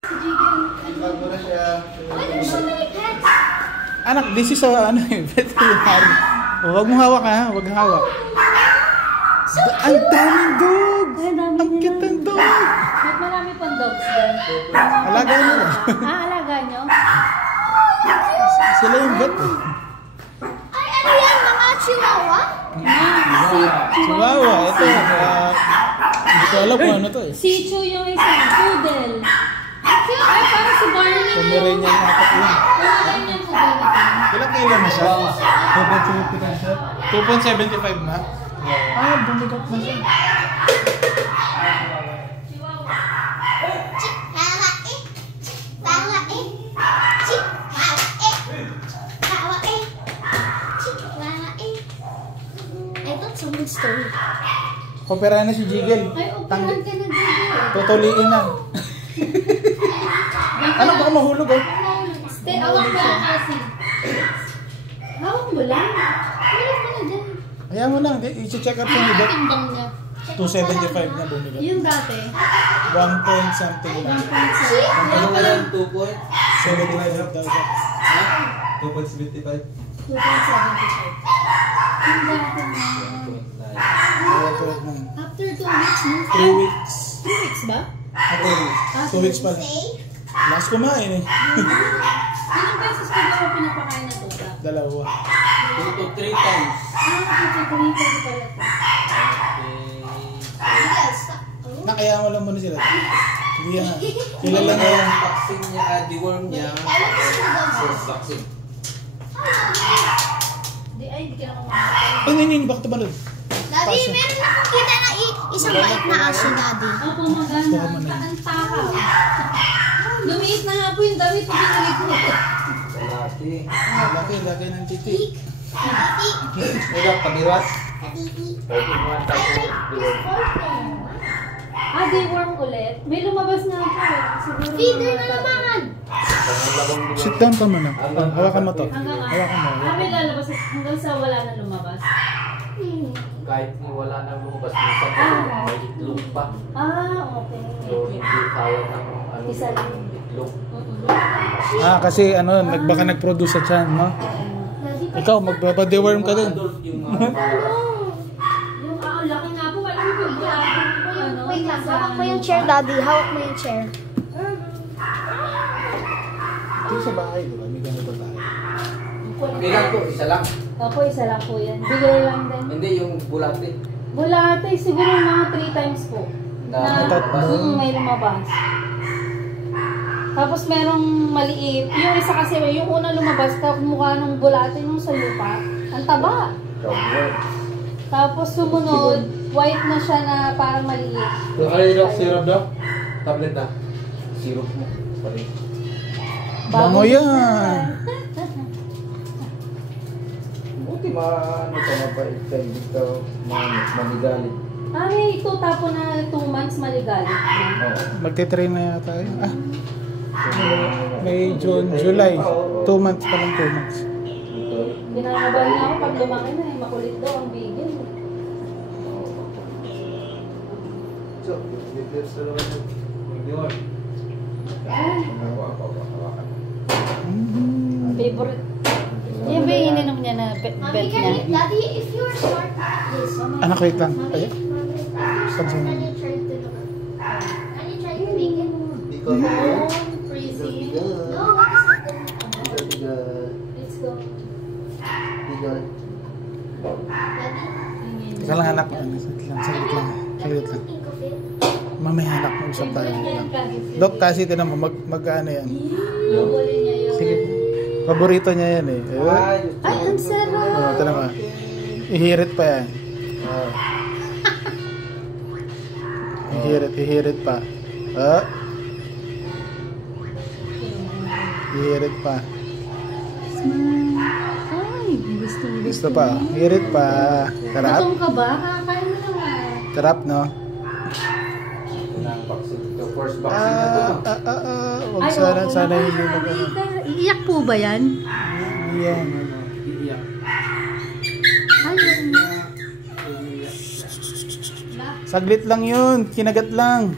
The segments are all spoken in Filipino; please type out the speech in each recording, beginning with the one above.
Bago na siya. Why there's so many pets? Anak, this is a veterinary. Huwag mo hawak ha, huwag hawak. So Ang daming dogs! Ay, dami Ang niya. cute ng dog! Ba't marami pang dogs din? Alaga nyo. Alaga nyo? Sila yung vet. Ay, ano yan? Mga chihuahua? Chihuahua, ito. Hindi ko alam kung ano to eh. Si Chu yung isa, poodle. Ay, parang si Barney. Pomeranian ata yun. Pomeranian poodle. Ilang kilo na siya? 2.75 na? Bumigat na siya. Someone's story. Kopera na si Jigel. Ay, operan ka na dito. Tutuliin na. Ano baka mahulog oh? Stay, awak mo lang kasi. Hawak mo lang. Hawak mo na dyan. Ayaw mo lang, i-check out yung iba. Timbang niya. 275 na bumigat. Yung dati. 1 point something lang. 1.7. Ano nga yan? 2 point? 75,000. 2.75? 2.75. Yung dati na. After 2 weeks, no? 3 weeks. 3 weeks ba? Ako, 2 weeks pa lang. Last kumain eh. Ilang beses ko ba pinapakain na tuta? 2. 2 to 3 times. Pwede pala ito. Nakaya mo lang muna sila. Hindi yan. Kilala na yan. Vaccine niya, deworm niya. Vaccine. Hindi ka na kumain. Ay, hindi. Bakit ba nun? Daddy, meron akong kita na isang bait na aso, Daddy. Opo, maganda. Ang takaw. Lumiit na nga po yung damit ko pinalik ko. Laki. Laki ng titi. Wala, kabirat. Titi. Deworm ulit. May lumabas na po. Siguro Feeder na naman. Sit down ka muna. Hawakan mo to. Hanggang Hawakan mo. may lalabas hanggang sa wala na lumabas. Kahit wala nang lumabas, minsan may itlog pa. Okay. So, hindi kaya ng Isa lang. itlog. Kasi baka nag-produce sa tiyan, no? Ikaw, magpapadeworm ka din. Adult yung Yung laki nga po. Alam mo po ano? Wait lang, hawak mo yung chair, Daddy. Hawak mo yung chair. Ito sa bahay, di ba? May ganito tayo. Bilang po, isa lang. Opo, isa lang po yan. Bigay lang din. Hindi yung bulate. Bulate, siguro mga 3 times po. May lumabas. Tapos merong maliit. Yung isa kasi, yung una lumabas, mukha ng bulate nung sa lupa. Ang taba. Tapos sumunod, white na siya na parang maliit. Syrup daw? Tablet na. Syrup mo. Pari. Bango yan. Buti ano ka mabait ka, hindi ka manigalit. May ito tapo na 2 months maligalit na. Magte-train na yata yun. May June, July. 2 months pa lang, 2 months. Ginagawa niya ako pag lumaki na, makulit daw ang bigil. So, details na naman yung mag-diwan. Favorite. Yan ba yung ininom niya na bet niya? Daddy, if you're short, yes. Anak, wait lang. Ay, Can you try to look? Can you try to make it? Because Freezing. No, what is it? Let's go. Daddy, Teka lang anak. Saglit lang. think of it. Mamaya anak, mag-usap tayo. Dok, kasi tinan mo, mag-ano yan. Lugulin niya yun. Sige. Paborito niya yan eh. Ay, ang sarap. Tinan mo. Ihirit pa yan. Ihirit pa. Ihirit pa. Ay, gusto pa. Ihirit pa. Sarap. Gutom ka ba? Kakain mo naman. Sarap, no? the first vaccine na to. Huwag sana hindi mo ka. Iiyak po ba yan? Yan. Iiyak. Ayun. Saglit lang yun. Kinagat lang.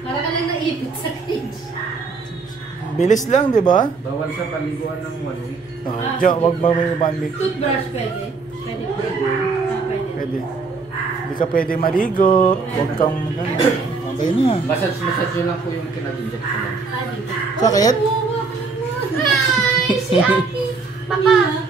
Para ka lang naipit sa akin. Bilis lang, di ba? Bawal sa paliguan ng 1 week. Wag ba may 1 week? Toothbrush pwede? Pwede. Pwede. Pwede. Hindi ka pwede maligo. Huwag kang okay na. Massage nyo lang po yung kinag-inject ko lang. Sakit? Kawawa ka naman. Hi, si Ate. Papa.